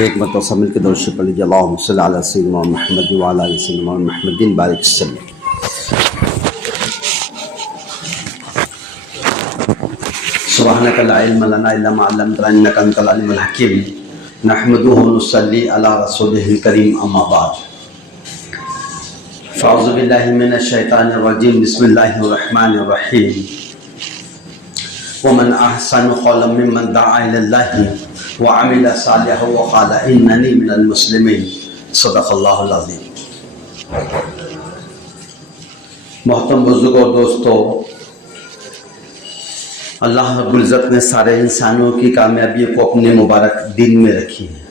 ایک مرتبہ مل کے درود پڑھ لیجیے، اللہم صلی علی سیدنا محمد وعلی آل سیدنا محمد بارک وسلم۔ سبحانک لا علم لنا الا ما علمتنا انک انت العلیم الحکیم، نحمدہ ونصلی علی رسولہ الکریم، اما بعد فاعوذ باللہ من الشیطان الرجیم، بسم اللہ الرحمن الرحیم۔ ومن احسن قولا ممن دعا الی اللہ وعمل صالحا وقال اننی من المسلمین، صدق اللہ العظیم۔ محترم بزرگوں اور دوستو، اللہ رب العزت نے سارے انسانوں کی کامیابی کو اپنے مبارک دین میں رکھی ہے۔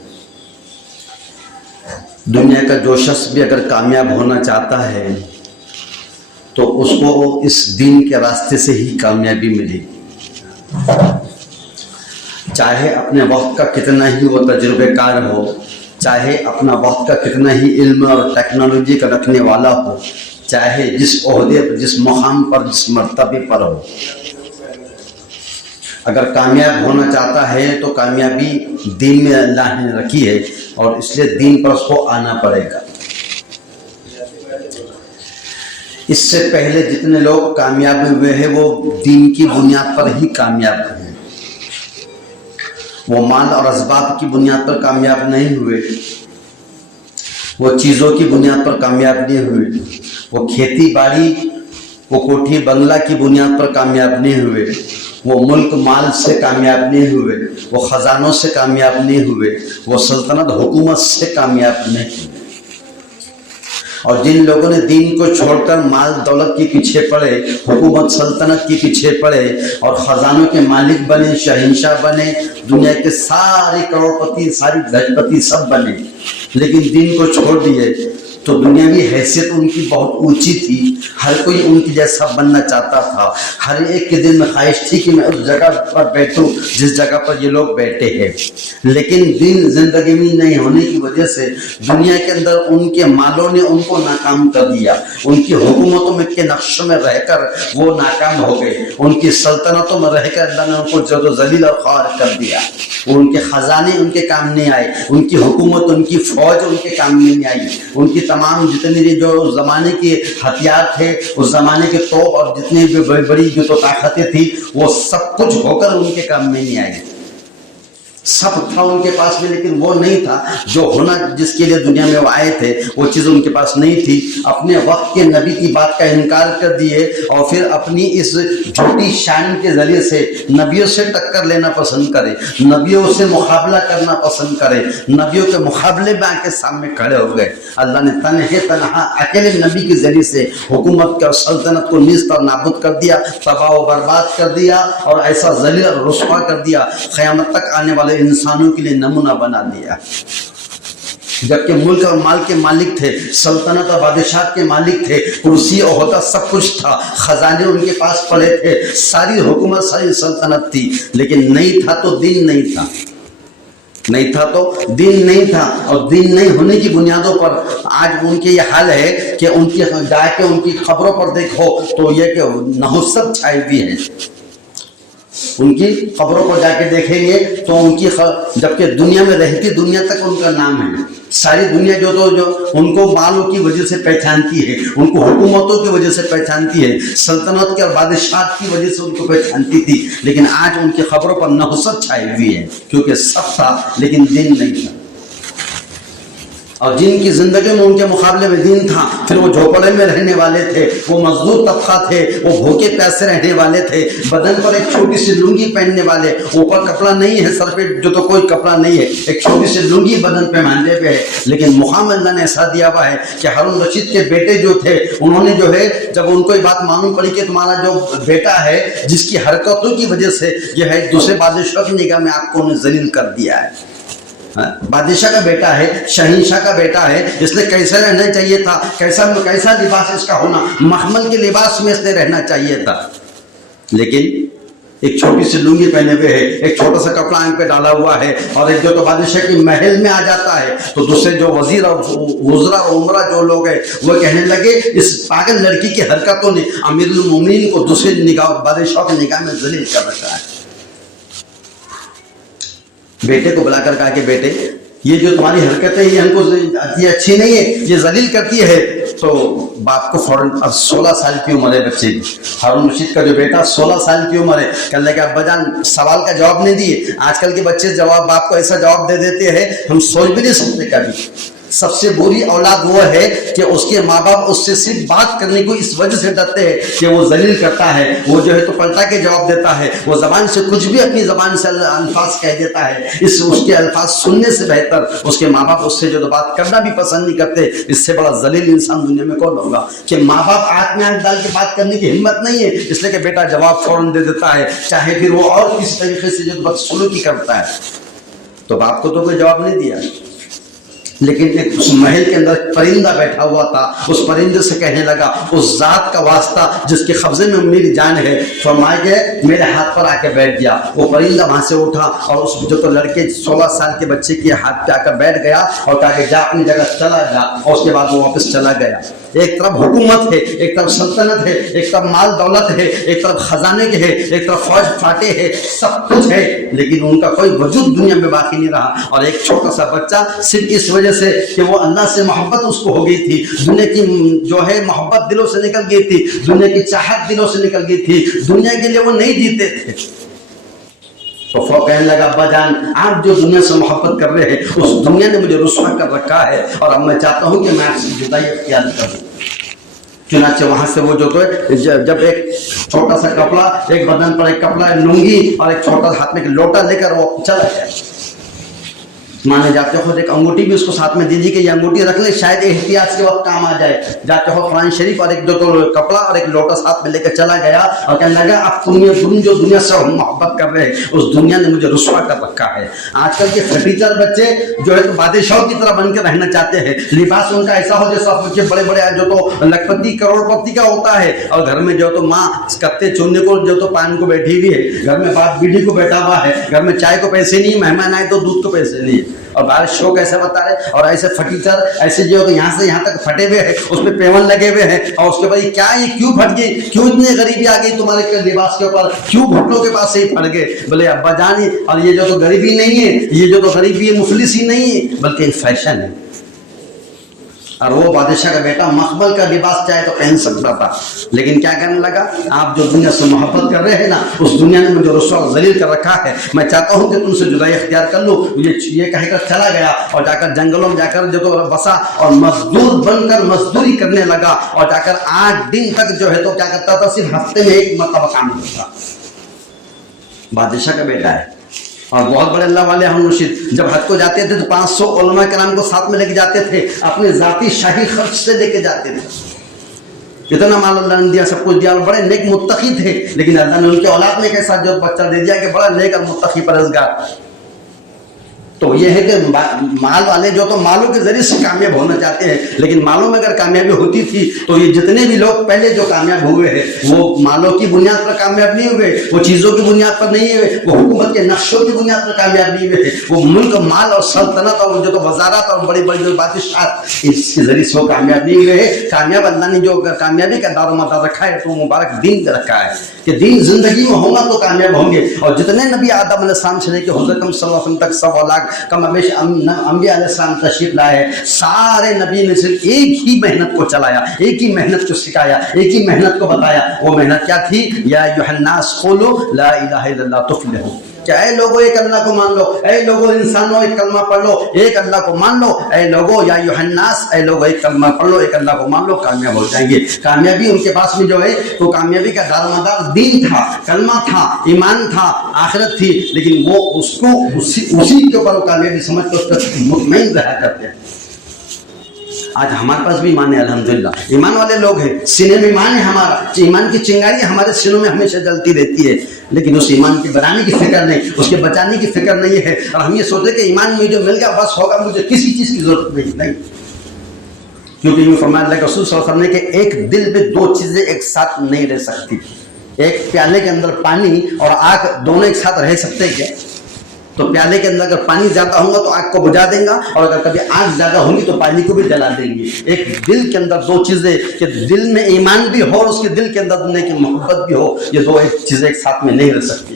دنیا کا جو شخص بھی اگر کامیاب ہونا چاہتا ہے تو اس کو اس دین کے راستے سے ہی کامیابی ملے گی، چاہے اپنے وقت کا کتنا ہی وہ تجربے کار ہو، چاہے اپنا وقت کا کتنا ہی علم اور ٹیکنالوجی کا رکھنے والا ہو، چاہے جس عہدے پر، جس مقام پر، جس مرتبے پر ہو، اگر کامیاب ہونا چاہتا ہے تو کامیابی دین میں اللہ نے رکھی ہے، اور اس لیے دین پر اس کو آنا پڑے گا۔ اس سے پہلے جتنے لوگ کامیاب ہوئے ہیں وہ دین کی بنیاد پر ہی کامیاب ہوئے، وہ مال اور اسباب کی بنیاد پر کامیاب نہیں ہوئے، وہ چیزوں کی بنیاد پر کامیاب نہیں ہوئے، وہ کھیتی باڑی، وہ کوٹھی بنگلہ کی بنیاد پر کامیاب نہیں ہوئے، وہ ملک مال سے کامیاب نہیں ہوئے، وہ خزانوں سے کامیاب نہیں ہوئے، وہ سلطنت حکومت سے کامیاب نہیں ہوئے۔ اور جن لوگوں نے دین کو چھوڑ کر مال دولت کے پیچھے پڑے، حکومت سلطنت کے پیچھے پڑے اور خزانوں کے مالک بنے، شہنشاہ بنے، دنیا کے سارے کروڑپتی، ساری گھرپتی سب بنے، لیکن دین کو چھوڑ دیے، تو دنیاوی حیثیت ان کی بہت اونچی تھی، ہر کوئی ان کی جیسا بننا چاہتا تھا، ہر ایک کے دل میں خواہش تھی کہ میں اس جگہ پر بیٹھوں جس جگہ پر یہ لوگ بیٹھے ہیں، لیکن دین زندگی میں نہیں ہونے کی وجہ سے دنیا کے اندر ان کے مالوں نے ان کو ناکام کر دیا، ان کی حکومتوں میں کے نقش میں رہ کر وہ ناکام ہو گئے، ان کی سلطنتوں میں رہ کر اللہ نے ان کو جد و ذلیل اور خوار کر دیا، ان کے خزانے ان کے کام نہیں آئے، ان کی حکومت، ان کی فوج ان کے کام نہیں آئی، ان کی تمام جتنے جو زمانے کے ہتھیار تھے، اس زمانے کے توپ اور جتنے بھی بڑی بڑی جو تو طاقتیں تھی، وہ سب کچھ ہو کر ان کے کام میں نہیں آئی۔ سب تھا ان کے پاس میں، لیکن وہ نہیں تھا جو ہونا جس کے لیے دنیا میں وہ آئے تھے، وہ چیز ان کے پاس نہیں تھی۔ اپنے وقت کے نبی کی بات کا انکار کر دیے اور پھر اپنی اس جھوٹی شان کے ذریعے سے نبیوں سے ٹکر لینا پسند کرے، نبیوں سے مقابلہ کرنا پسند کرے، نبیوں کے مقابلے میں آ کے سامنے کھڑے ہو گئے۔ اللہ نے تنہا اکیلے نبی کے ذریعے سے حکومت اور سلطنت کو نیست اور نابود کر دیا، تباہ و برباد کر دیا، اور ایسا ذلیل اور رسوا کر دیا، قیامت تک آنے والے انسانوں کے لیے نمونہ بنا دیا۔ جبکہ ملک اور مال کے مالک تھے، سلطنت اور بادشاہ کے مالک تھے، کرسی اور عہدہ سب کچھ تھا، خزانے ان کے پاس پڑے تھے، ساری حکومت، ساری سلطنت تھی، لیکن نہیں تھا تو دین نہیں تھا، نہیں تھا تو دین نہیں تھا۔ اور دین نہیں ہونے کی بنیادوں پر آج ان کے یہ حال ہے کہ ان کی جا کے ان کی خبروں پر دیکھو تو یہ کہ نحوست چھائی ہوئی ہے، ان کی خبروں پر جا کے دیکھیں گے تو ان کی جبکہ دنیا میں رہتی دنیا تک ان کا نام ہے، ساری دنیا جو ان کو مالوں کی وجہ سے پہچانتی ہے، ان کو حکومتوں کی وجہ سے پہچانتی ہے، سلطنت کے اور بادشاہت کی وجہ سے ان کو پہچانتی تھی، لیکن آج ان کی خبروں پر نحوست چھائی ہوئی ہے، کیونکہ سب تھا لیکن دین نہیں تھا۔ اور جن کی زندگی میں ان کے مقابلے میں دین تھا، پھر وہ جھوپڑے میں رہنے والے تھے، وہ مزدور طبقہ تھے، وہ بھوکے پیاسے رہنے والے تھے، بدن پر ایک چھوٹی سی لنگی پہننے والے، اوپر کپڑا نہیں ہے، سر پہ جو تو کوئی کپڑا نہیں ہے، ایک چھوٹی سی لنگی بدن پہ باندھے پہ ہے، لیکن مقام اللہ نے ایسا دیا ہوا ہے کہ ہارون رشید کے بیٹے جو تھے، انہوں نے جو ہے جب ان کو یہ بات معلوم پڑی کہ تمہارا جو بیٹا ہے جس کی حرکتوں کی وجہ سے یہ ہے دوسرے بادشاہ کی نگاہ میں آپ کو انہیں ذلیل کر دیا ہے، بادشاہ کا بیٹا ہے، شہنشاہ کا بیٹا ہے، اس نے کیسا رہنا چاہیے تھا، کیسا لباس اس کا ہونا، مخمل کے لباس میں اس نے رہنا چاہیے تھا، لیکن ایک چھوٹی سی لنگی پہنے ہوئے ہے، ایک چھوٹا سا کپڑا آنکھ پہ ڈالا ہوا ہے، اور ایک جو تو بادشاہ کی محل میں آ جاتا ہے تو دوسرے جو وزیر اور وزراء اور عمرہ جو لوگ ہیں وہ کہنے لگے اس پاگل لڑکی کی حرکتوں نے امیر المومنین کو دوسرے نگاہ بادشاہ کی نگاہ میں ذلیل کر رکھا ہے۔ بیٹے کو بلا کر کہا کہ بیٹے یہ جو تمہاری حرکتیں یہ ہم کو یہ اچھی نہیں ہے، یہ ذلیل کرتی ہے، تو باپ کو فوراً 16 سال کی عمر ہے بچے کی، ہارون رشید کا جو بیٹا 16 سال کی عمر ہے، کہنے لگا ابا جان سوال کا جواب نہیں دیے. آج کل کے بچے جواب باپ کو ایسا جواب دے دیتے ہیں ہم سوچ بھی نہیں سکتے کبھی. سب سے بری اولاد وہ ہے کہ اس کے ماں باپ اس سے صرف بات کرنے کو اس وجہ سے ڈرتے ہیں کہ وہ ذلیل کرتا ہے، وہ جو ہے تو پلٹا کے جواب دیتا ہے، وہ زبان سے کچھ بھی اپنی زبان سے الفاظ کہہ دیتا ہے. اس کے الفاظ سننے سے بہتر اس کے ماں باپ اس سے جو بات کرنا بھی پسند نہیں کرتے. اس سے بڑا ذلیل انسان دنیا میں کون ہوگا کہ ماں باپ آنکھ میں آنکھ ڈال کے بات کرنے کی ہمت نہیں ہے، اس لیے کہ بیٹا جواب فوراً دے دیتا ہے، چاہے پھر وہ اور کس طریقے سے جو بدسلوکی کرتا ہے. تو باپ کو تو کوئی جواب نہیں دیا، لیکن ایک اس محل کے اندر پرندہ بیٹھا ہوا تھا، اس پرندے سے کہنے لگا اس ذات کا واسطہ جس کے قبضے میں میری جان ہے، فرمایا کہ میرے ہاتھ پر آ کے بیٹھ گیا. وہ پرندہ وہاں سے اٹھا اور اس جو تو لڑکے 16 سال کے بچے کے ہاتھ پہ آ کر بیٹھ گیا اور کہا کہ جا اپنی جگہ چلا جا، اور اس کے بعد وہ واپس چلا گیا. ایک طرف حکومت ہے، ایک طرف سلطنت ہے، ایک طرف مال دولت ہے، ایک طرف خزانے کے ہے، ایک طرف فوج فاٹے ہے، سب کچھ ہے، لیکن ان کا کوئی وجود دنیا میں باقی نہیں رہا. اور ایک چھوٹا سا بچہ صرف اس وجہ سے کہ وہ اللہ سے محبت اس کو ہو گئی تھی، دنیا کی جو ہے محبت دلوں سے نکل گئی تھی، دنیا کی چاہت دلوں سے نکل گئی تھی، دنیا کے لیے وہ نہیں جیتے تھے. تو کہنے لگا ابا جان آپ جو دنیا سے محبت کر رہے ہیں اس دنیا نے مجھے رسوا کر رکھا ہے، اور اب میں چاہتا ہوں کہ میں آپ سے جدائی اختیار کروں. چنانچہ وہاں سے وہ جو تو جب ایک چھوٹا سا کپڑا، ایک بدن پر ایک کپڑا، لنگی اور ایک چھوٹا ہاتھ میں ایک لوٹا لے کر وہ چلا گیا. مانے جاتے ہو ایک انگوٹھی بھی اس کو ساتھ میں دیجیے کہ یہ انگوٹھی رکھ لیں شاید احتیاط کے وقت کام آ جائے. جاتے ہو قرآن شریف اور ایک دو تو کپڑا اور ایک لوٹا ساتھ میں لے کر چلا گیا اور کہنے لگا اب تم جو دنیا سے محبت کر رہے ہیں اس دنیا نے مجھے رسوا کر رکھا ہے. آج کل کے فٹیچر بچے جو ہے بادشاہوں کی طرح بن کے رہنا چاہتے ہیں، لباس ان کا ایسا ہو جیسا بچے بڑے بڑے جو تو لکھپتی کروڑ پتی کا ہوتا ہے، اور گھر میں جو تو ماں کتے چوننے کو جو تو پان کو بیٹھی ہوئی ہے، گھر میں باپ بیڑی کو بیٹھا ہوا ہے، گھر میں چائے کو پیسے نہیں، مہمان آئے تو دودھ کو پیسے نہیں. اور باہر شو کیسے بتا رہے، اور ایسے فٹیچر ایسے جو یہاں سے یہاں تک پھٹے ہوئے ہیں، اس میں پیون لگے ہوئے ہیں، اور اس کے بعد کیا یہ کیوں پھٹ گئی، کیوں اتنی غریبی آ گئی تمہارے لباس کے اوپر، کیوں گھٹنوں کے پاس سے ہی پھٹ گئے. بولے ابا جان اور یہ جو تو غریبی نہیں ہے، یہ جو تو غریبی ہے مفلسی نہیں ہے بلکہ ایک فیشن ہے. اور وہ بادشاہ کا بیٹا مخمل کا لباس چاہے تو پہن سکتا تھا، لیکن کیا کرنے لگا، آپ جو دنیا سے محبت کر رہے ہیں نا اس دنیا نے مجھے رسوا و ذلیل کر رکھا ہے، میں چاہتا ہوں کہ تم سے جدائی اختیار کر لوں. یہ کہہ کر چلا گیا اور جا کر جنگلوں میں جا کر جو تو بسا اور مزدور بن کر مزدوری کرنے لگا، اور جا کر 8 دن تک جو ہے تو کیا کرتا تھا، صرف ہفتے میں 1 مرتبہ کام کرتا. بادشاہ کا بیٹا ہے اور بہت بڑے اللہ والے ہارون رشید جب حج کو جاتے تھے تو 500 علماء کرام کو ساتھ میں لے کے جاتے تھے، اپنے ذاتی شاہی خرچ سے لے کے جاتے تھے. اتنا مال اللہ نے دیا، سب کچھ دیا، اور بڑے نیک متقی تھے، لیکن اللہ نے ان کے اولاد میں ایک ایسا جو بچہ دے دیا کہ بڑا نیک اور متقی پرہیزگار. تو یہ ہے کہ مال والے جو تو مالوں کے ذریعے سے کامیاب ہونا چاہتے ہیں، لیکن مالوں میں اگر کامیابی ہوتی تھی تو یہ جتنے بھی لوگ پہلے جو کامیاب ہوئے ہیں وہ مالوں کی بنیاد پر کامیاب نہیں ہوئے، وہ چیزوں کی بنیاد پر نہیں ہوئے، وہ حکومت کے نقشوں کی بنیاد پر کامیاب نہیں ہوئے، وہ ملک مال اور سلطنت اور جو تو وزارت اور بڑی بڑی جو بادشاہت اس کے ذریعے سے وہ کامیاب نہیں ہوئے. کامیاب اللہ نے جو کامیابی کا دار و مدار رکھا ہے تو مبارک دین کا رکھا ہے کہ دین زندگی میں ہوگا تو کامیاب ہوں گے. اور جتنے نبی آدم علیہ السلام سے لے کے حضرت صلی اللہ علیہ وسلم تک 100 لاکھ کم بیش انبیاء علیہ السلام تشریف لائے، سارے نبی نے صرف ایک ہی محنت کو چلایا، ایک ہی محنت کو سکھایا، ایک ہی محنت کو بتایا. وہ محنت کیا تھی، یا ایھا الناس قولوا لا الہ الا اللہ تفلحوا، کہ اے لوگو ایک اللہ کو مان لو، اے لوگو انسانوں ایک کلمہ پڑھ لو، ایک اللہ کو مان لو، اے لوگو یا ایھا الناس، اے لوگو ایک کلمہ پڑھ لو، ایک اللہ کو مان لو، کامیاب ہو جائیں گے. کامیابی ان کے پاس میں جو ہے تو کامیابی کا دار و مدار دین تھا، کلمہ تھا، ایمان تھا، آخرت تھی، لیکن وہ اس کو اسی کے اوپر کامیابی سمجھ کر اس پر مطمئن رہا کرتے ہیں. آج ہمارے پاس بھی ایمان ہے الحمدللہ، ایمان والے لوگ ہیں، سینے میں ایمان ہے ہمارا، ایمان کی چنگاری ہمارے سینوں میں ہمیشہ جلتی رہتی ہے، لیکن اس ایمان کی بڑھانے کی فکر نہیں، اس کے بچانے کی فکر نہیں ہے. اور ہم یہ سوچتے کہ ایمان میں جو مل گیا بس ہوگا، مجھے کسی چیز کی ضرورت نہیں. کیونکہ یہ فرمایا اللہ کے رسول صلی اللہ علیہ وسلم نے کہ ایک دل میں 2 چیزیں ایک ساتھ نہیں رہ سکتی. ایک پیالے کے اندر پانی اور آگ دونوں ایک ساتھ رہ سکتے کیا؟ تو پیالے کے اندر اگر پانی زیادہ ہوگا تو آگ کو بجھا دیں گا، اور اگر کبھی آگ زیادہ ہوگی تو پانی کو بھی جلا دیں گے. ایک دل کے اندر 2 چیزیں کہ دل میں ایمان بھی ہو اور اس کے دل کے اندر دنیا کی محبت بھی ہو، یہ 2 چیزیں ایک ساتھ میں نہیں رہ سکتی.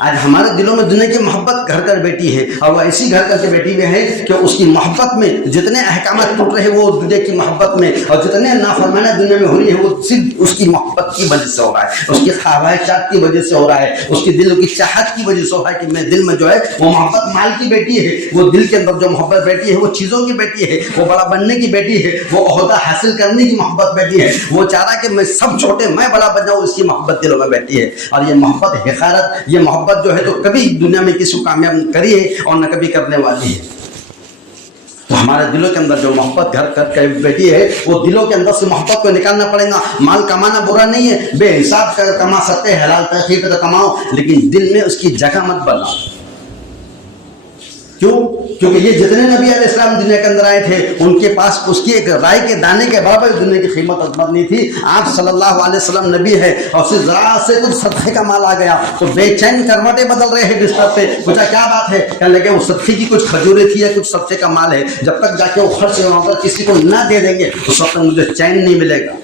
آج ہمارے دلوں میں دنیا کی محبت گھر کر بیٹھی ہے، اور وہ ایسی گھر کر کے بیٹھی ہوئی ہے کہ اس کی محبت میں جتنے احکامات ٹوٹ رہے ہیں وہ دنیا کی محبت میں، اور جتنے نافرمانیاں دنیا میں ہو رہی ہے وہ صرف اس کی محبت کی وجہ سے ہو رہا ہے، اس کی خواہشات کی وجہ سے ہو رہا ہے، اس کی دل کی چاہت کی وجہ سے ہو رہا ہے کہ میں دل میں جو ہے وہ محبت مال کی بیٹی ہے، وہ دل کے اندر جو محبت بیٹی ہے وہ چیزوں کی بیٹی ہے، وہ بڑا بننے کی بیٹی ہے، وہ عہدہ حاصل کرنے کی محبت بیٹی ہے، وہ چاہ رہا کہ میں سب چھوٹے میں بڑا بن جاؤں، اس کی محبت دلوں میں بیٹھی ہے۔ اور یہ محبت حقارت، یہ محبت جو ہے تو کبھی دنیا میں کسی کو کامیاب کری ہے اور نہ کبھی کرنے والی ہے۔ تو ہمارے دلوں کے اندر جو محبت گھر کر کے بیٹھی ہے وہ دلوں کے اندر سے محبت کو نکالنا پڑے گا۔ مال کمانا برا نہیں ہے، بے حساب کا کما سکتے ہیں، حلال طریقے سے کماؤ، لیکن دل میں اس کی جگہ مت بناؤ۔ کیوں؟ کیونکہ یہ جتنے نبی علیہ السلام دنیا کے اندر آئے تھے ان کے پاس اس کی ایک رائے کے دانے کے برابر دنیا کی قیمت عظمت نہیں تھی۔ آپ صلی اللہ علیہ وسلم نبی ہے اور صرف ذرا سے کچھ صدقے کا مال آ گیا تو بے چین کروٹیں بدل رہے ہیں بستر پہ۔ پوچھا کیا بات ہے؟ کہنے لگے وہ صدقے کی کچھ کھجوریں تھی یا کچھ صدقے کا مال ہے، جب تک جا کے وہ خرچ کسی کو نہ دے دیں گے اس وقت مجھے چین نہیں ملے گا۔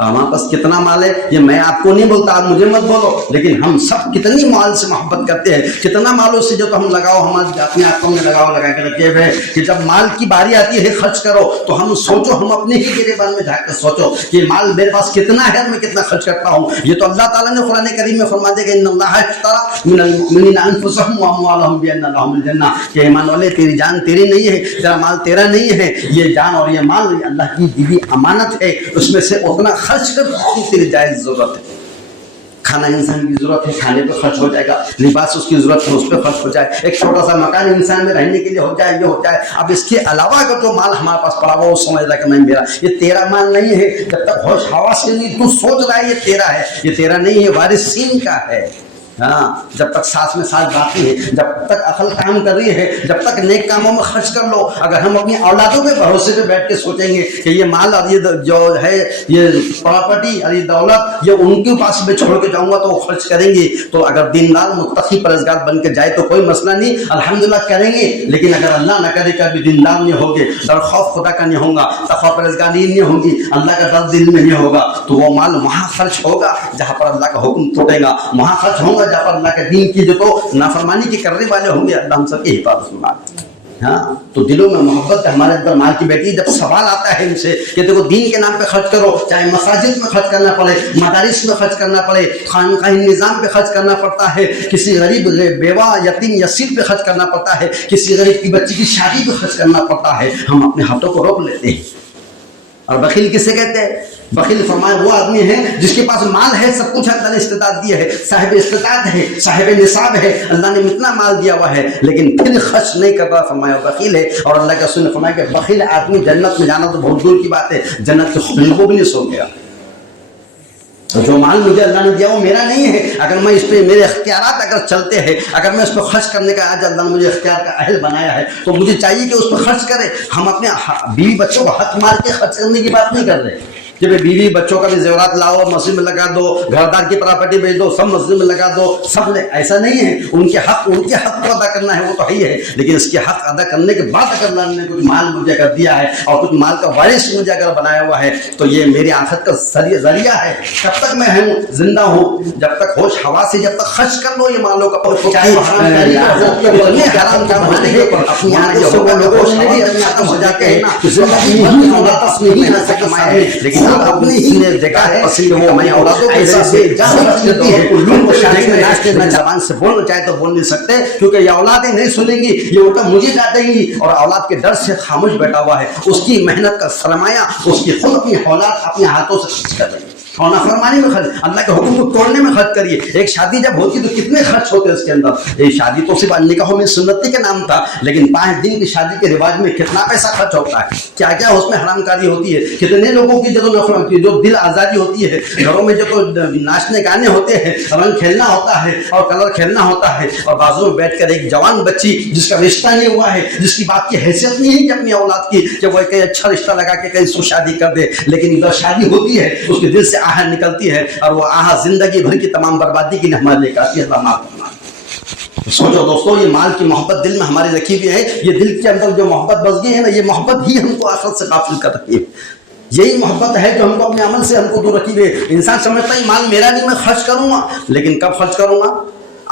ہمارے پاس کتنا مال ہے یہ میں آپ کو نہیں بولتا، آپ مجھے مت بولو، لیکن ہم سب کتنی مال سے محبت کرتے ہیں، کتنا مالوں سے جو تو ہم لگاؤ ہمارے اپنے آنکھوں میں لگاؤ لگا کے رکھے ہوئے کہ جب مال کی باری آتی ہے خرچ کرو تو ہم سوچو، ہم اپنے ہی گریبان میں جھانک کر سوچو کہ مال میرے پاس کتنا ہے، میں کتنا خرچ کرتا ہوں۔ یہ تو اللہ تعالیٰ نے قرآن کریم میں فرما دیا کہ ان اللہ اشتری من المؤمنین انفسهم واموالهم بان لهم الجنہ، کہ ایمان والے تیری جان تیری نہیں ہے، تیرا مال تیرا نہیں ہے، یہ جان اور یہ مال اللہ کی دی ہوئی امانت ہے، اس میں سے اتنا خرچ کر تیری جائز ضرورت ہے۔ کھانا انسان کی ضرورت ہے، کھانے پہ خرچ ہو جائے گا، لباس اس کی ضرورت ہے اس پہ خرچ ہو جائے، ایک چھوٹا سا مکان انسان میں رہنے کے لیے ہو جائے، یہ ہو جائے۔ اب اس کے علاوہ اگر جو مال ہمارے پاس پڑا ہوا وہ سمجھ رہا کہ میں میرا، یہ تیرا مال نہیں ہے، جب تک ہوش حواس سے نہیں تو سوچ رہا ہے یہ تیرا ہے، یہ تیرا نہیں ہے، وارثین کا ہے۔ ہاں، جب تک سانس میں سانس باقی ہے، جب تک عقل کام کر رہی ہے، جب تک نیک کاموں میں خرچ کر لو۔ اگر ہم اپنی اولادوں کے بھروسے پہ بیٹھ کے سوچیں گے کہ یہ مال اور یہ جو ہے یہ پراپرٹی اور یہ دولت یہ ان کے پاس میں چھوڑ کے جاؤں گا تو وہ خرچ کریں گے، تو اگر دیندار متقی پرہیزگار بن کے جائے تو کوئی مسئلہ نہیں، الحمدللہ کریں گے۔ لیکن اگر اللہ نہ کرے کبھی دیندار نہیں ہوگے، ڈر خوف خدا کا نہیں ہوگا، تقویٰ پرہیزگاری نہیں ہوگی، اللہ کا ڈر دل میں نہیں ہوگا، تو وہ مال وہاں خرچ ہوگا جہاں پر اللہ کا حکم ٹوٹے گا، وہاں خرچ ہوگا جہاں پر اللہ کے دین کی جو تو نافرمانی کی کرنے والے ہوں گے۔ اللہ ہم سب کی حفاظت فرمائے۔ ہاں، تو دلوں میں محبت ہمارے اندر مال کی بیٹی، جب سوال آتا ہے ان سے کہ دیکھو دین کے نام پہ خرچ کرو، چاہے مساجد میں خرچ کرنا پڑے، مدارس میں خرچ کرنا پڑے، خانقاہ نظام پہ خرچ کرنا پڑتا ہے، کسی غریب بیوہ یتیم یسیر پہ خرچ کرنا پڑتا ہے، کسی غریب کی بچی کی شادی پہ خرچ کرنا پڑتا ہے، ہم اپنے ہاتھوں کو روک لیتے ہیں۔ اور بخیل کسے کہتے ہیں؟ بخیل فرمایا وہ آدمی ہے جس کے پاس مال ہے، سب کچھ اللہ نے استطاعت دی ہے، صاحب استطاعت ہے، صاحب نصاب ہے، اللہ نے اتنا مال دیا ہوا ہے لیکن پھر خرچ نہیں کر رہا، فرمایا بخیل ہے۔ اور اللہ کے رسول نے فرمایا کہ بخیل آدمی جنت میں جانا تو بہت دور کی بات ہے، جنت کے خوشبو بھی نہیں سو گیا۔ جو مال مجھے اللہ نے دیا وہ میرا نہیں ہے، اگر میں اس پہ میرے اختیارات اگر چلتے ہیں، اگر میں اس پہ خرچ کرنے کا آج اللہ نے مجھے اختیار کا اہل بنایا ہے تو مجھے چاہیے کہ اس پہ خرچ کرے۔ ہم اپنے بیوی بچوں کو حق مار کے خرچ کرنے کی بات نہیں کر رہے کہ بیوی بچوں کا بھی زیورات لاؤ، مسجد میں لگا دو، گھردار کی پراپرٹی بیچ دو، سب مسجد میں لگا دو، سب نے ایسا نہیں ہے۔ ان کے حق کو ادا کرنا ہے وہ تو ہی ہے، لیکن اس کے حق ادا کرنے کے بعد اگر اللہ نے کچھ مال مجھے اگر دیا ہے اور کچھ مال کا وارث مجھے اگر بنایا ہوا ہے تو یہ میری آخرت کا ذریعہ ہے۔ کب تک میں ہوں زندہ ہوں؟ جب تک ہوش حواس سے، جب تک خرچ کر لو یہ مالوں کا، چاہے حرام کام ہونے کے اپنی ختم ہو جاتے ہیں، زندگی واپس نہیں آ سکتے، لیکن اپنے ہی نے دیکھا ہے کہ میں اولادوں کے ذریعے کرتی ہے، ان کو شادی میں ناشتے میں زبان سے بولنا چاہے تو بول نہیں سکتے کیونکہ یہ اولادیں نہیں سنیں گی، یہ الٹا مجھے ڈانٹیں گی، اور اولاد کے ڈر سے خاموش بیٹھا ہوا ہے، اس کی محنت کا سرمایہ اس کی خود اپنی اولاد اپنے ہاتھوں سے خرچ کر رہی ہے، اور نافرمانی میں خرچ، اللہ کے حکم کو توڑنے میں خرچ کریے۔ ایک شادی جب ہوتی تو کتنے خرچ ہوتے اس کے اندر، یہ شادی تو صرف نکاحوں میں سنتی کے نام تھا، لیکن 5 دن کی شادی کے رواج میں کتنا پیسہ خرچ ہوتا ہے، کیا کیا اس میں حرام کاری ہوتی ہے، کتنے لوگوں کی جو دل آزادی ہوتی ہے، گھروں میں جو تو ناچنے گانے ہوتے ہیں، رنگ کھیلنا ہوتا ہے اور کلر کھیلنا ہوتا ہے، اور بازو میں بیٹھ کر ایک جوان بچی جس کا رشتہ نہیں ہوا ہے، جس کی بات کی حیثیت نہیں ہے کہ اپنی اولاد کی کہ وہ ایک اچھا رشتہ لگا کے کہیں سو شادی کر دے، لیکن ادھر شادی ہوتی ہے اس کے دل سے آہ نکلتی ہے اور وہ آہ زندگی بھر کی تمام بربادی کی ہمارے لے کر آتی ہے۔ اللہ معاف کرنا۔ سوچو دوستو، یہ مال کی محبت دل میں ہماری رکھی ہوئی ہے، یہ دل کے اندر جو محبت بس گئی ہے نا، یہ محبت ہی ہم کو آخرت سے غافل کر رہی ہے، یہی محبت ہے جو ہم کو اپنے عمل سے ہم کو دور رکھی ہوئی ہے۔ انسان سمجھتا ہے مال میرا نہیں، میں خرچ کروں گا، لیکن کب خرچ کروں گا؟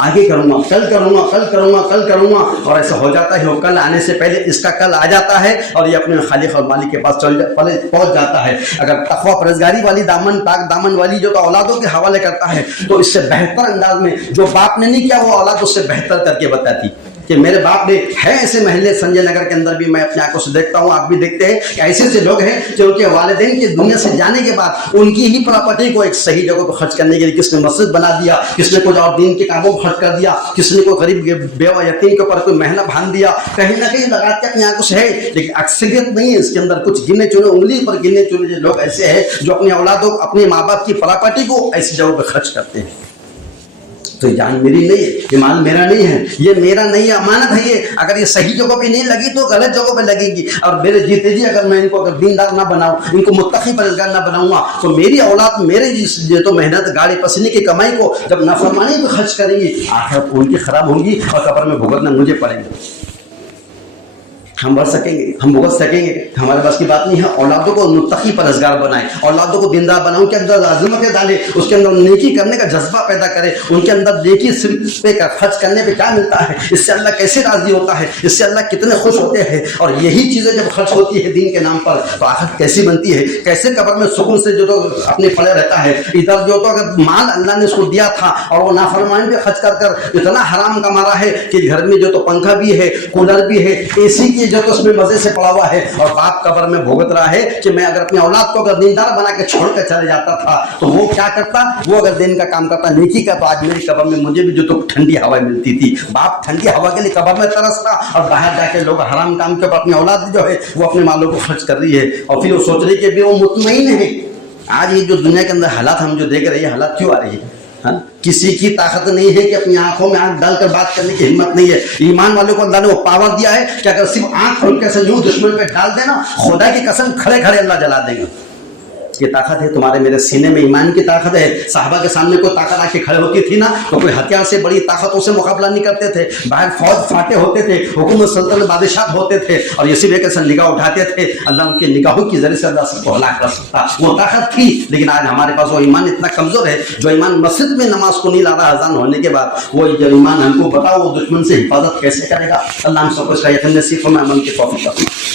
آگے کروں گا، کل کروں گا، کل کروں گا، کل کروں گا، اور ایسا ہو جاتا ہے وہ کل آنے سے پہلے اس کا کل آ جاتا ہے اور یہ اپنے خالق اور مالک کے پاس پہنچ جاتا ہے۔ اگر تقویٰ پرہیزگاری والی دامن، پاک دامن والی جو تو اولادوں کے حوالے کرتا ہے تو اس سے بہتر انداز میں جو باپ نے نہیں کیا وہ اولاد اس سے بہتر کر کے بتاتی کہ میرے باپ نے ہے ایسے محلے سنجے نگر کے اندر بھی میں اپنے آنکھوں سے دیکھتا ہوں، آپ بھی دیکھتے ہیں کہ ایسے ایسے لوگ ہیں کہ ان کے والدین کے دنیا سے جانے کے بعد ان کی ہی پراپرٹی کو ایک صحیح جگہ پہ خرچ کرنے کے لیے کس نے مسجد بنا دیا، کس نے کچھ اور دین کے کاموں کو خرچ کر دیا، کس نے کوئی غریب بیوہ یتیم کے اوپر کوئی مہنہ باندھ دیا، کہیں نہ کہیں لگاتے اپنی آنکھوں سے ہے، لیکن اکثریت نہیں ہے اس کے اندر، کچھ گنے چنے انگلی پر گنے چنے لوگ ایسے ہیں جو اپنے اولادوں اپنے ماں باپ کی پراپرٹی کو ایسی جگہوں پہ خرچ کرتے ہیں۔ تو یہ جان میری نہیں ہے، یہ مال میرا نہیں ہے، یہ میرا نہیں ہے، امانت ہے یہ، اگر یہ صحیح جگہ پہ نہیں لگی تو غلط جگہ پہ لگے گی، اور میرے جیتے جی اگر میں ان کو اگر دیندار نہ بناؤں، ان کو متقی پرہیزگار نہ بناؤں گا تو میری اولاد میرے جو تو محنت گاڑی پسینے کی کمائی کو جب نافرمانی پہ خرچ کریں گی، آخرت ان کی خراب ہوں گی اور قبر میں بھگتنا مجھے پڑے گا۔ ہم بڑھ سکیں گے، ہم بھگت سکیں گے، ہمارے پاس کی بات نہیں ہے۔ اولادوں کو متقی پرہیزگار بنائیں، اولادوں کو دیندار بنائیں، ان کے اندر عظمتیں ڈالیں، اس کے اندر نیکی کرنے کا جذبہ پیدا کریں، ان کے اندر نیکی صرف پہ خرچ کرنے پہ کیا ملتا ہے، اس سے اللہ کیسے راضی ہوتا ہے، اس سے اللہ کتنے خوش ہوتے ہیں، اور یہی چیزیں جب خرچ ہوتی ہے دین کے نام پر تو آخرت کیسی بنتی ہے، کیسے قبر میں سکون سے جو تو اپنے پڑے رہتا ہے۔ ادھر جو تو اگر مال اللہ نے اس کو دیا تھا اور وہ نافرمانی پہ خرچ کر کر اتنا حرام کما رہا ہے کہ گھر میں جو تو پنکھا بھی ہے، کولر بھی ہے، اے سی کی جو تو اس میں مزے سے پڑا ہوا ہے، اور باپ قبر میں بھوگت رہا ہے کہ میں اگر اپنے اولاد کو اگر دیندار بنا کے چھوڑ کے چلے جاتا تھا تو وہ کیا کرتا، وہ اگر دین کا کام کرتا نیکی کا، تو آج میری قبر میں مجھے بھی جو تو ٹھنڈی ہوا ملتی تھی۔ باپ ٹھنڈی ہوا کے لیے قبر میں ترستا، اور باہر جا کے لوگ حرام کام کے اوپر اپنی اولاد جو ہے وہ اپنے مالوں کو خرچ کر رہی ہے، اور پھر وہ سوچ رہی کہ بھی وہ مطمئن ہے۔ آج یہ جو دنیا کے اندر حالات ہم جو دیکھ رہے ہیں، حالات کیوں آ رہی ہے؟ کسی کی طاقت نہیں ہے کہ اپنی آنکھوں میں آنکھ ڈال کر بات کرنے کی ہمت نہیں ہے۔ ایمان والوں کو اللہ نے وہ پاور دیا ہے کہ اگر صرف آنکھ کھول کے یوں دشمن پہ ڈال دینا، خدا کی قسم کھڑے کھڑے اللہ جلا دیں گے۔ یہ طاقت ہے تمہارے میرے سینے میں، ایمان کی طاقت ہے۔ صحابہ کے سامنے کوئی طاقت آ کے کھڑے ہوتی تھی نا تو کوئی ہتھیار سے بڑی طاقتوں سے مقابلہ نہیں کرتے تھے، باہر فوج فاٹے ہوتے تھے، حکومت سلطنت بادشاہ ہوتے تھے، اور اسی وجہ سے نگاہ اٹھاتے تھے، اللہ ان کی نگاہوں کی ذریعے سے اللہ سب کو ہلاک کر سکتا، وہ طاقت تھی۔ لیکن آج ہمارے پاس وہ ایمان اتنا کمزور ہے، جو ایمان مسجد میں نماز کو نہیں لا رہا اذان ہونے کے بعد، وہ جو ایمان ہم کو بتاؤ وہ دشمن سے حفاظت کیسے کرے گا؟ اللہ ہم سب کو اس کا یقین نصیب فرمائے، عمل کی توفیق عطا فرمائے۔